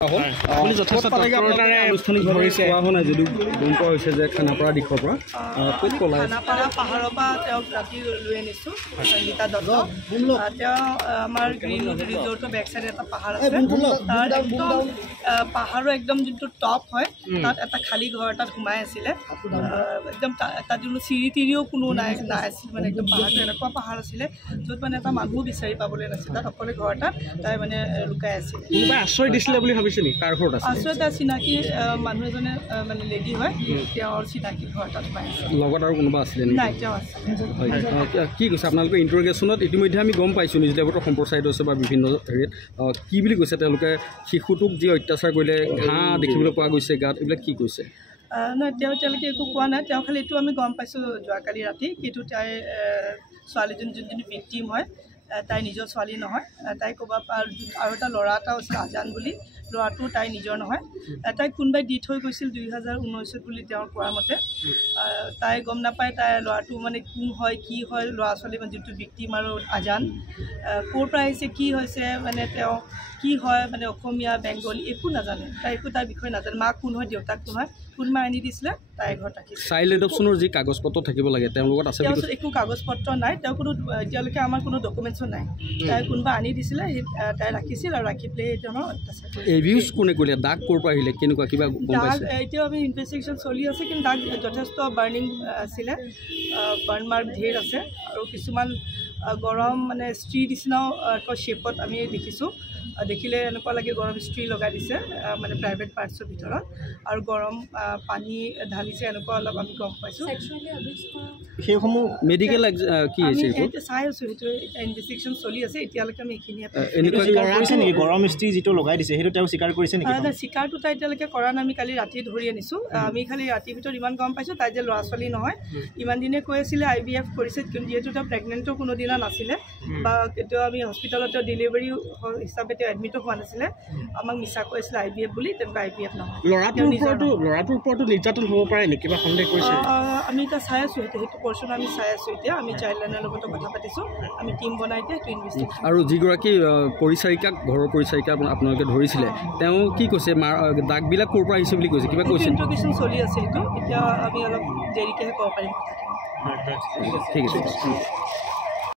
আপুনি যথেষ্ট আনুষ্ঠানিক ধৰিছে হোৱা যদি গম পোৱা হৈছে যে খানাপাৰা দিশৰ পৰা ক'ত পলাই খানাপাৰা পাহাৰৰ পৰা তেওঁক ৰাতি লৈ আনিছোঁ সংগীতা দত্ত তেওঁ আমাৰ গ্ৰীণ ৰিজৰ্টৰ বেক চাইডে এটা পাহাৰ আছে তাৰ একদম পাহাৰৰ একদম যোনটো টপ হয় তাত এটা খালী ঘৰ এটাত সোমাই আছিলে একদম তাত যোনটো চিৰি তিৰিও কোনো নাই আছিল মানে একদম পাহাৰটো এনেকুৱা পাহাৰ আছিলে য'ত মানে এটা মানুহ বিচাৰি পাবলৈ নাছিল তাত অকলে ঘৰ এটাত তাই মানে লুকাই আছিলে কোনোবাই আশ্ৰয় দিছিলে বুলি ভাবিছে নেকি কাৰ ঘৰত আছে আশ্ৰয় এটা চিনাকি মানুহ এজনে মানে লেডি হয় তেওঁৰ চিনাকি ঘৰ এটাত সোমাই আছে লগত আৰু কোনোবা আছিলে নাই তেওঁ আছে কি কৈছে আপোনালোকে ইণ্টাৰগেশ্যনত ইতিমধ্যে আমি গম পাইছোঁ নিউজ লেভত সম্প্ৰচাৰিত হৈছে বা বিভিন্ন হেৰিত কি বুলি কৈছে তেওঁলোকে শিশুটোক যি অত্যাচাৰ কৰিলে ঘাঁহ দেখিবলৈ পোৱা গৈছে গাত এইবিলাক কি কৈছে নহয় তেওঁ এতিয়ালৈকে একো কোৱা নাই তেওঁ খালি এইটো আমি গম পাইছোঁ যোৱাকালি ৰাতি কিন্তু তাই ছোৱালীজনী যোনজনী ভিক্টিম হয় তাই নিজৰ ছোৱালী নহয় তাই ক'বা আৰু এটা ল'ৰা এটাও আছে আজান বুলি ল'ৰাটো তাই নিজৰ নহয় তাইক কোনোবাই দি থৈ গৈছিল 2019 বুলি তেওঁৰ কোৱাৰ মতে তাই গম নাপায় তাই ল'ৰাটো মানে কোন হয় কি হয় ল'ৰা ছোৱালী মানে যিটো ভিক্টিম আৰু আজান ক'ৰ পৰা আহিছে কি হৈছে মানে তেওঁ কি হয় মানে অসমীয়া বেংগলী একো নাজানে তাই একো তাৰ বিষয়ে নাজানে মাক কোন হয় দেউতাক কোন হয় কোনোবাই আনি দিছিলে তাই ঘৰত ৰাখিছে চাইল্ড এডপশ্যনৰ যি কাগজ পত্ৰ থাকিব লাগে তেওঁৰ লগত আছে একো কাগজ পত্ৰ নাই তেওঁ কোনো এতিয়ালৈকে আমাৰ কোনো ডকুমেণ্টছো নাই তাই কোনোবা আনি দিছিলে তাই ৰাখিছিল আৰু ৰাখি পেলাই তেওঁৰ অত্যাচাৰ এভিউজ কোনে কৰিলে দাগ ক'ৰ পৰা আহিলে কেনেকুৱা কিবা গম পাইছে এতিয়াও আমি ইনভেষ্টিগেশ্যন চলি আছে কিন্তু দাগ যথেষ্ট বাৰ্ণিং আছিলে বাৰ্ণ মাৰ্ক ঢেৰ আছে আৰু কিছুমান গৰম মানে ষ্ট্ৰী নিচিনাও শ্বেপত আমি দেখিছোঁ দেখিলে এনেকুৱা লাগে গৰম ষ্ট্ৰী লগাই দিছে মানে প্ৰাইভেট পাৰ্টছৰ ভিতৰত আৰু গৰম পানী ঢালিছে এনেকুৱা অলপ আমি গম পাইছোঁ সেইসমূহ মেডিকেল কি হৈছে চাই আছোঁ সেইটো এতিয়া ইনভেষ্টিগেশ্যন চলি আছে এতিয়ালৈকে আমি এইখিনিয়ে গৰম ষ্ট্ৰী যিটো লগাই দিছে সেইটো তেওঁ স্বীকাৰ কৰিছে নেকি স্বীকাৰটো তাই এতিয়ালৈকে কৰা নাই আমি কালি ৰাতি ধৰি আনিছোঁ আমি খালি ৰাতিৰ ভিতৰত ইমান গম পাইছোঁ তাই যে ল'ৰা ছোৱালী নহয় ইমান দিনে কৈ আছিলে IVF কৰিছে কিন্তু যিহেতু তেওঁ প্ৰেগনেণ্টো কোনো দিনা নাছিলে বা কেতিয়াও আমি হস্পিটেলত ডেলিভাৰী হিচাপে তেওঁ এডমিটো হোৱা নাছিলে আমাক মিছা কৈছিলে IVF বুলি তেনেকুৱা IVF নহয় ল'ৰাটোৰ ওপৰতো নিৰ্যাতন হ'ব পাৰে নেকি কিবা সন্দেহ কৰিছে আমি এতিয়া চাই আছোঁ সেইটো পৰ্চন আমি চাই আছোঁ এতিয়া আমি চাইল্ড লাইনৰ লগতো কথা পাতিছোঁ আমি টিম বনাই এতিয়া সেইটো ইনভেষ্টিগেশ্যন আৰু যিগৰাকী পৰিচাৰিকাক ঘৰৰ পৰিচাৰিকা আপোনালোকে ধৰিছিলে তেওঁ কি কৈছে দাগবিলাক ক'ৰ পৰা আহিছে বুলি কৈছে কিবা কৈছে ইণ্টাৰগেশ্যন চলি আছে সেইটো এতিয়া আমি অলপ দেৰিকৈহে ক'ব পাৰিম ঠিক আছে